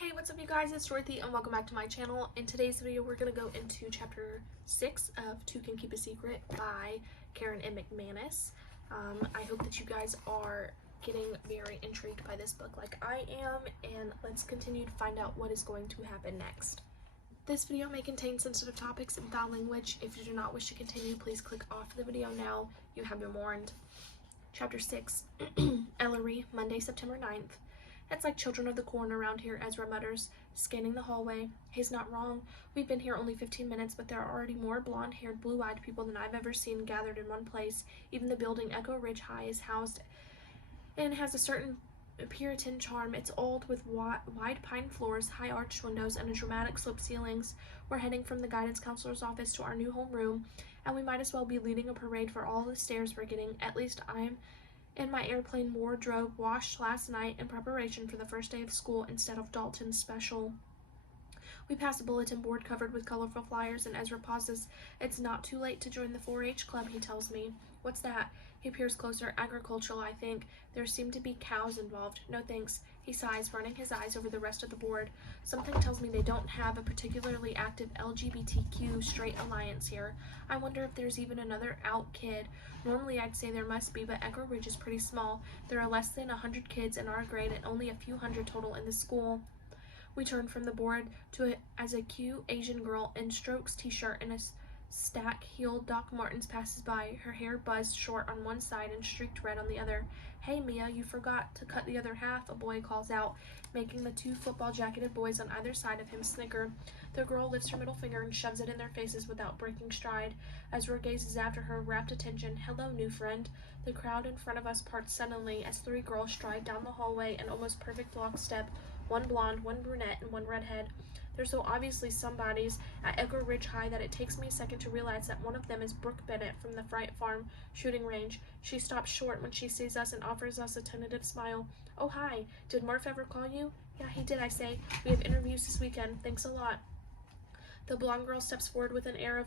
Hey, what's up you guys? It's Dorothy and welcome back to my channel. In today's video, we're going to go into chapter 6 of Two Can Keep a Secret by Karen M. McManus. I hope that you guys are getting very intrigued by this book like I am, and let's continue to find out what is going to happen next. This video may contain sensitive topics and foul language. If you do not wish to continue, please click off the video now. You have been warned. Chapter 6, Ellery, Monday, September 9th. It's like children of the corn around here, Ezra mutters, scanning the hallway. He's not wrong. We've been here only 15 minutes, but there are already more blonde-haired, blue-eyed people than I've ever seen gathered in one place. Even the building Echo Ridge High is housed and has a certain Puritan charm. It's old with wide pine floors, high arched windows, and dramatic sloped ceilings. We're heading from the guidance counselor's office to our new homeroom, and we might as well be leading a parade for all the stairs we're getting. At least I'm in my airplane wardrobe, washed last night in preparation for the first day of school instead of Dalton's special. We pass a bulletin board covered with colorful flyers, and Ezra pauses. It's not too late to join the 4-H club, he tells me. What's that? He peers closer. Agricultural, I think. There seem to be cows involved. No thanks. He sighs, running his eyes over the rest of the board. Something tells me they don't have a particularly active LGBTQ straight alliance here. I wonder if there's even another out kid. Normally I'd say there must be, but Echo Ridge is pretty small. There are less than 100 kids in our grade and only a few hundred total in the school. We turn from the board to as a cute Asian girl in Strokes t-shirt and a stack-heeled Doc Martens passes by, her hair buzzed short on one side and streaked red on the other. Hey Mia, you forgot to cut the other half, a boy calls out, making the two football-jacketed boys on either side of him snicker. The girl lifts her middle finger and shoves it in their faces without breaking stride. Ezra gazes after her, rapt attention. Hello, new friend. The crowd in front of us parts suddenly as 3 girls stride down the hallway in almost perfect lockstep, one blonde, one brunette, and one redhead. They're so obviously somebodies at Echo Ridge High that it takes me a second to realize that one of them is Brooke Bennett from the Fright Farm shooting range. She stops short when she sees us and offers us a tentative smile. Oh, hi. Did Murph ever call you? Yeah, he did, I say. We have interviews this weekend. Thanks a lot. The blonde girl steps forward with an air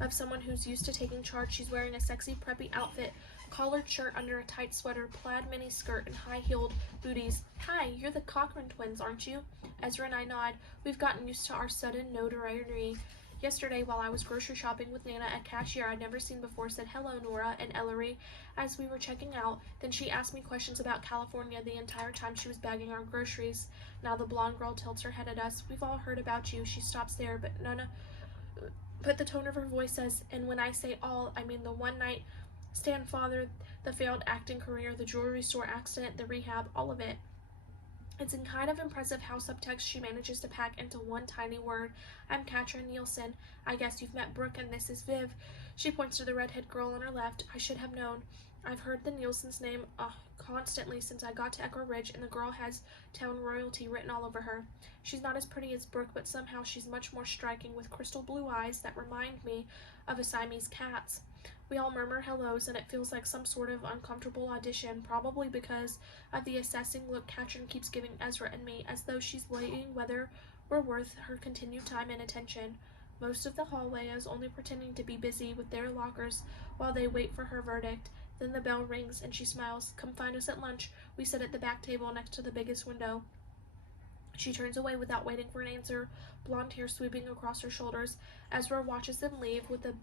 of someone who's used to taking charge. She's wearing a sexy, preppy outfit, collared shirt under a tight sweater, plaid mini skirt, and high-heeled booties. Hi, you're the Cochran twins, aren't you? Ezra and I nod. We've gotten used to our sudden notoriety. Yesterday, while I was grocery shopping with Nana, a cashier I'd never seen before said hello, Nora and Ellery, as we were checking out. Then she asked me questions about California the entire time she was bagging our groceries. Now the blonde girl tilts her head at us. We've all heard about you. She stops there, but the tone of her voice says, and when I say all, I mean the one night stand father, the failed acting career, the jewelry store accident, the rehab, all of it. It's kind of impressive how subtext she manages to pack into one tiny word. I'm Katrin Nielsen. I guess you've met Brooke and this is Viv. She points to the redhead girl on her left. I should have known. I've heard the Nielsen's name constantly since I got to Echo Ridge, and the girl has town royalty written all over her. She's not as pretty as Brooke, but somehow she's much more striking, with crystal blue eyes that remind me of a Siamese cat's. We all murmur hellos, and it feels like some sort of uncomfortable audition, probably because of the assessing look Katrin keeps giving Ezra and me, as though she's weighing whether we're worth her continued time and attention. Most of the hallway is only pretending to be busy with their lockers while they wait for her verdict. Then the bell rings, and she smiles. Come find us at lunch. We sit at the back table next to the biggest window. She turns away without waiting for an answer, blonde hair sweeping across her shoulders. Ezra watches them leave with a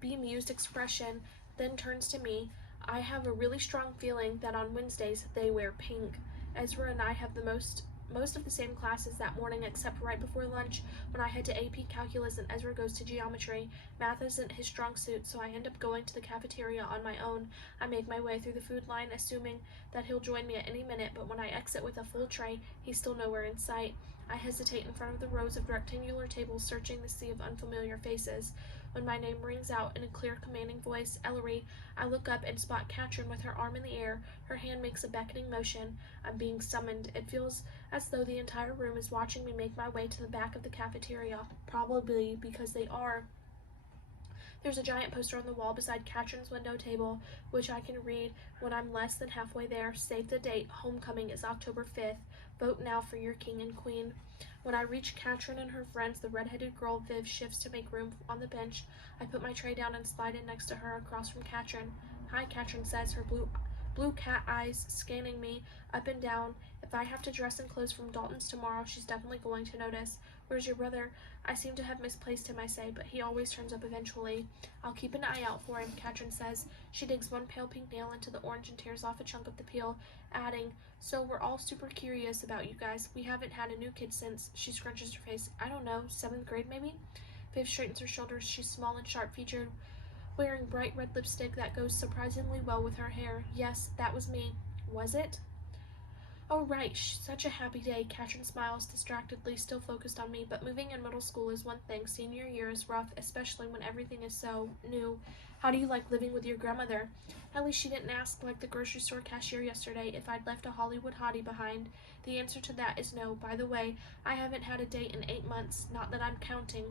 bemused expression, then turns to me. I have a really strong feeling that on Wednesdays they wear pink. Ezra and I have the most of the same classes that morning, except right before lunch when I head to AP Calculus and Ezra goes to Geometry. Math isn't his strong suit, so I end up going to the cafeteria on my own. I make my way through the food line, assuming that he'll join me at any minute, but when I exit with a full tray, he's still nowhere in sight. I hesitate in front of the rows of rectangular tables, searching the sea of unfamiliar faces. When my name rings out in a clear, commanding voice, Ellery, I look up and spot Katrin with her arm in the air. Her hand makes a beckoning motion. I'm being summoned. It feels as though the entire room is watching me make my way to the back of the cafeteria, probably because they are. There's a giant poster on the wall beside Katrin's window table, which I can read when I'm less than halfway there. Save the date. Homecoming is October 5th. Vote now for your king and queen. When I reach Katrin and her friends, the redheaded girl Viv shifts to make room on the bench. I put my tray down and slide in next to her across from Katrin. Hi, Katrin says, her blue cat eyes scanning me up and down. If If I have to dress in clothes from Dalton's tomorrow, she's definitely going to notice. Where's your brother? I seem to have misplaced him, I say, but he always turns up eventually. I'll keep an eye out for him, Katrin says. She digs one pale pink nail into the orange and tears off a chunk of the peel, adding, so we're all super curious about you guys. We haven't had a new kid since. She scrunches her face. I don't know, 7th grade maybe? Viv straightens her shoulders. She's small and sharp-featured, wearing bright red lipstick that goes surprisingly well with her hair. Yes, that was me. Was it? Oh, right, such a happy day. Katrin smiles distractedly, still focused on me, but moving in middle school is one thing. Senior year is rough, especially when everything is so new. How do you like living with your grandmother? At least she didn't ask, like the grocery store cashier yesterday, if I'd left a Hollywood hottie behind. The answer to that is no. By the way, I haven't had a date in 8 months, not that I'm counting.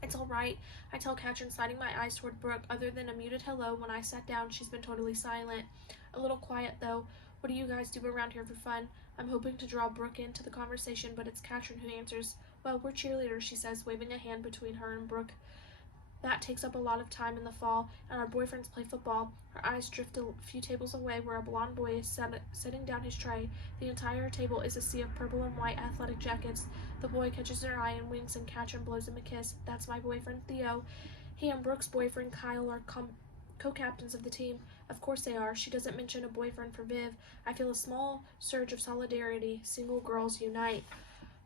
It's all right, I tell Katrin, sliding my eyes toward Brooke. Other than a muted hello when I sat down, she's been totally silent. A little quiet, though. What do you guys do around here for fun? I'm hoping to draw Brooke into the conversation, but it's Katrin who answers. Well, we're cheerleaders, she says, waving a hand between her and Brooke. That takes up a lot of time in the fall, and our boyfriends play football. Her eyes drift a few tables away where a blond boy is setting down his tray. The entire table is a sea of purple and white athletic jackets. The boy catches her eye and winks, and Katrin blows him a kiss. That's my boyfriend, Theo. He and Brooke's boyfriend, Kyle, are co-captains of the team. Of course they are. She doesn't mention a boyfriend for Viv. I feel a small surge of solidarity. Single girls unite.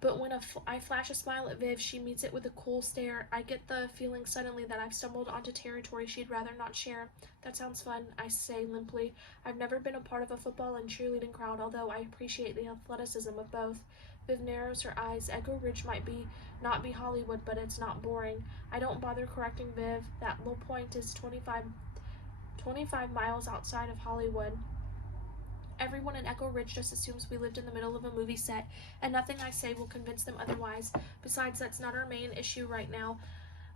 But when I flash a smile at Viv, she meets it with a cool stare. I get the feeling suddenly that I've stumbled onto territory she'd rather not share. That sounds fun, I say limply. I've never been a part of a football and cheerleading crowd, although I appreciate the athleticism of both. Viv narrows her eyes. Echo Ridge might not be Hollywood, but it's not boring. I don't bother correcting Viv. That low point is 25 miles outside of Hollywood. Everyone in Echo Ridge just assumes we lived in the middle of a movie set, and nothing I say will convince them otherwise. Besides, that's not our main issue right now.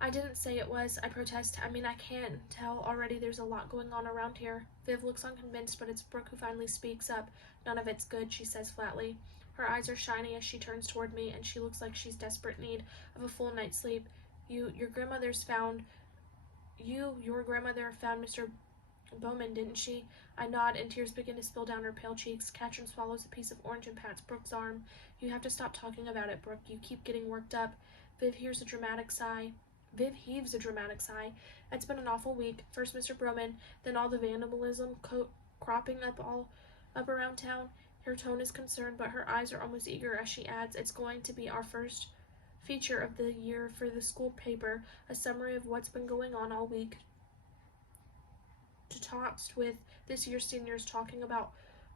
I didn't say it was, I protest. I mean, I can't tell already there's a lot going on around here. Viv looks unconvinced, but it's Brooke who finally speaks up. None of it's good, she says flatly. Her eyes are shiny as she turns toward me, and she looks like she's desperate need of a full night's sleep. Your grandmother found Mr. Bowman, didn't she? I nod, and tears begin to spill down her pale cheeks. Katrin swallows a piece of orange and pats Brooke's arm. You have to stop talking about it, Brooke. You keep getting worked up. Viv heaves a dramatic sigh. It's been an awful week. First Mr. Bowman, then all the vandalism cropping up around town. Her tone is concerned, but her eyes are almost eager as she adds, it's going to be our first feature of the year for the school paper, a summary of what's been going on all week. To talks with this year's seniors talking about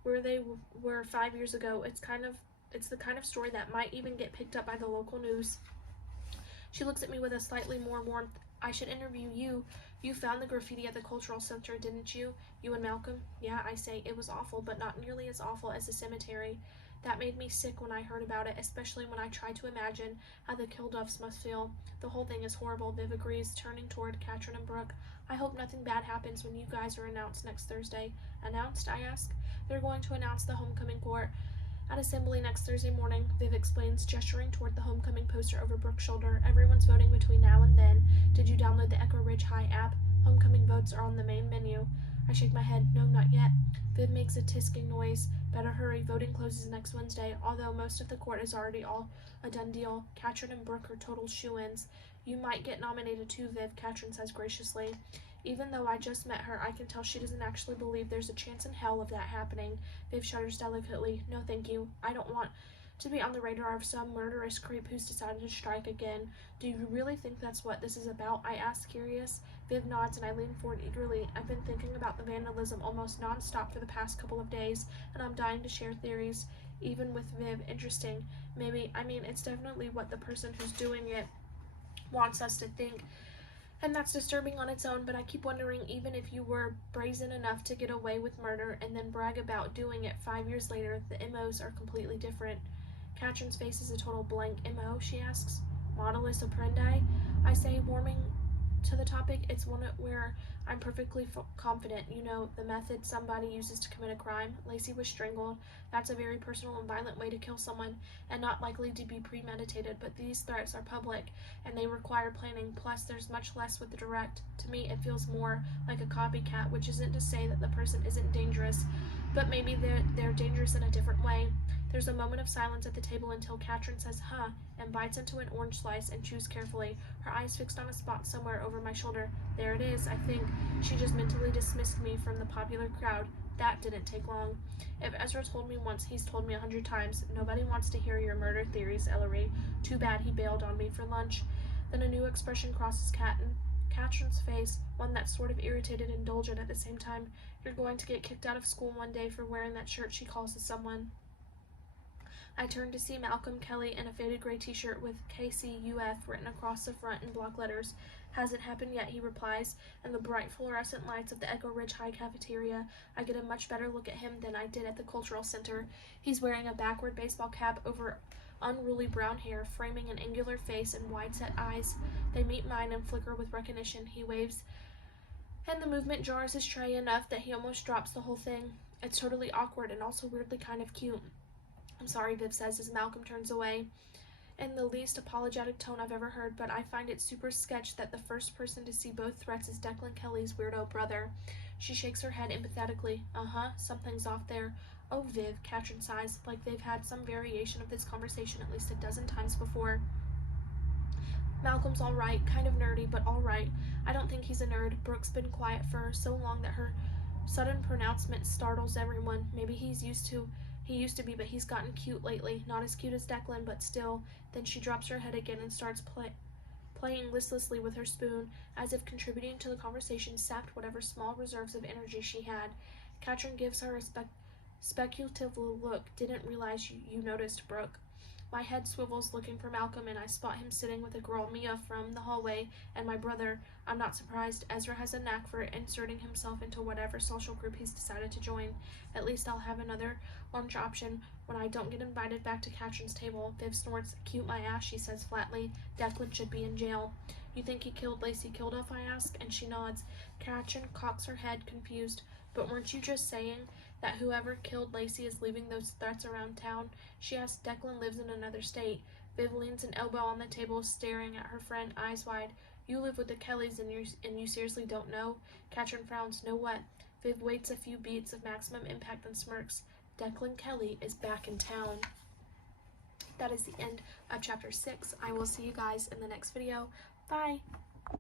where they were 5 years ago. It's the kind of story that might even get picked up by the local news. She looks at me with a slightly more warmth. I should interview you. You found the graffiti at the cultural center, didn't you? You and Malcolm? Yeah, I say. It was awful, but not nearly as awful as the cemetery. That made me sick when I heard about it, especially when I tried to imagine how the Kilduffs must feel. The whole thing is horrible, Viv agrees, turning toward Katrin and Brooke. I hope nothing bad happens when you guys are announced next Thursday. Announced, I ask. They're going to announce the homecoming court at assembly next Thursday morning, Viv explains, gesturing toward the homecoming poster over Brooke's shoulder. Everyone's voting between now and then. Did you download the Echo Ridge High app? Homecoming votes are on the main menu. I shake my head. No, not yet. Viv makes a tisking noise. Better hurry. Voting closes next Wednesday, although most of the court is already all a done deal. Katrin and Brooke are total shoo-ins. You might get nominated too, Viv, Katrin says graciously. Even though I just met her, I can tell she doesn't actually believe there's a chance in hell of that happening. Viv shudders delicately. No, thank you. I don't want to be on the radar of some murderous creep who's decided to strike again. Do you really think that's what this is about? I ask, curious. Viv nods, and I lean forward eagerly. I've been thinking about the vandalism almost non-stop for the past couple of days, and I'm dying to share theories, even with Viv. Interesting. Maybe, it's definitely what the person who's doing it wants us to think. And that's disturbing on its own, but I keep wondering, even if you were brazen enough to get away with murder and then brag about doing it 5 years later, the MOs are completely different. Katrin's face is a total blank. MO, she asks. Modus operandi? I say, warming to the topic. It's one where I'm perfectly confident. You know, the method somebody uses to commit a crime. Lacey was strangled. That's a very personal and violent way to kill someone, and not likely to be premeditated, but these threats are public, and they require planning, plus there's much less with the direct. To me, it feels more like a copycat, which isn't to say that the person isn't dangerous, but maybe they're dangerous in a different way. There's a moment of silence at the table until Katrin says, huh, and bites into an orange slice and chews carefully, her eyes fixed on a spot somewhere over my shoulder. There it is, I think. She just mentally dismissed me from the popular crowd. That didn't take long. If Ezra told me once, he's told me 100 times. Nobody wants to hear your murder theories, Ellery. Too bad he bailed on me for lunch. Then a new expression crosses Katrin's face, one that's sort of irritated and indulgent at the same time. You're going to get kicked out of school one day for wearing that shirt she calls to someone. I turned to see Malcolm Kelly in a faded gray t-shirt with KCUF written across the front in block letters. Hasn't happened yet, he replies. In the bright fluorescent lights of the Echo Ridge High cafeteria, I get a much better look at him than I did at the Cultural Center. He's wearing a backward baseball cap over unruly brown hair, framing an angular face and wide-set eyes. They meet mine and flicker with recognition. He waves, and the movement jars his tray enough that he almost drops the whole thing. It's totally awkward and also weirdly kind of cute. I'm sorry, Viv says as Malcolm turns away, in the least apologetic tone I've ever heard, but I find it super sketch that the first person to see both threats is Declan Kelly's weirdo brother. She shakes her head empathetically. Something's off there. Oh, Viv, Katrin sighs, like they've had some variation of this conversation at least a dozen times before. Malcolm's all right, kind of nerdy, but all right. I don't think he's a nerd. Brooke's been quiet for so long that her sudden pronouncement startles everyone. Maybe he used to be, but he's gotten cute lately. Not as cute as Declan, but still. Then she drops her head again and starts playing listlessly with her spoon, as if contributing to the conversation sapped whatever small reserves of energy she had. Katrin gives her a speculative look. Didn't realize you noticed, Brooke. My head swivels looking for Malcolm, and I spot him sitting with a girl, Mia, from the hallway, and my brother. I'm not surprised. Ezra has a knack for inserting himself into whatever social group he's decided to join. At least I'll have another lunch option when I don't get invited back to Katrin's table. Viv snorts. Cute my ass, she says flatly. Declan should be in jail. You think he killed Lacey Kilduff, I ask, and she nods. Katrin cocks her head, confused. But weren't you just saying that whoever killed Lacey is leaving those threats around town? She asks. Declan lives in another state. Viv leans an elbow on the table, staring at her friend, eyes wide. You live with the Kellys and you seriously don't know? Katrin frowns. Know what? Viv waits a few beats of maximum impact and smirks. Declan Kelly is back in town. That is the end of chapter 6. I will see you guys in the next video. Bye!